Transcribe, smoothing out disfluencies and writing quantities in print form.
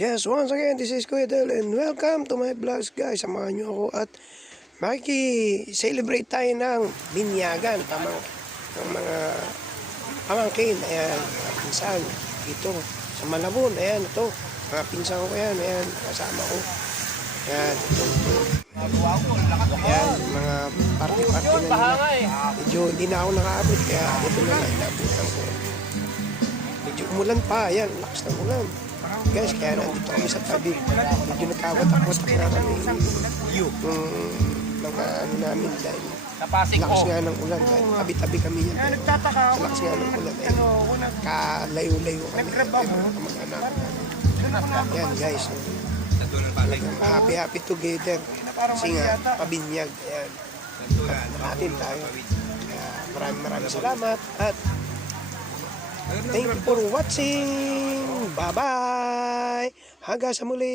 Yes, once again, this is Kuya Del and welcome to my vlogs guys. Samahan nyo ako at makiki-celebrate tayo ng binyagan ng mga pamangkin. Ayan, mga pinsan dito sa Malabon. Ayan, ito, mga pinsan ko yan. Ayan, kasama ko. Ayan, ito. Ayan, mga party-party na nila. Medyo hindi na ako nakaabot kaya ito na lang inabutan ko. Medyo umulan pa. Ayan, lakas ng ulan. Guys, kaya nandito kami sa tabi. Medyo nagkawat-akot na kami yung mga ano namin dahil lakas nga ng ulan. Dahil tabi-tabi kami yan. Sa lakas nga ng ulan ay kalayo-layo kami. Kamag-anak. Yan guys. Happy together. Kasi nga, pabinyag. Ayan. Natin tayo. Maraming salamat at thank you for watching. Bye-bye. Hanggang sa muli.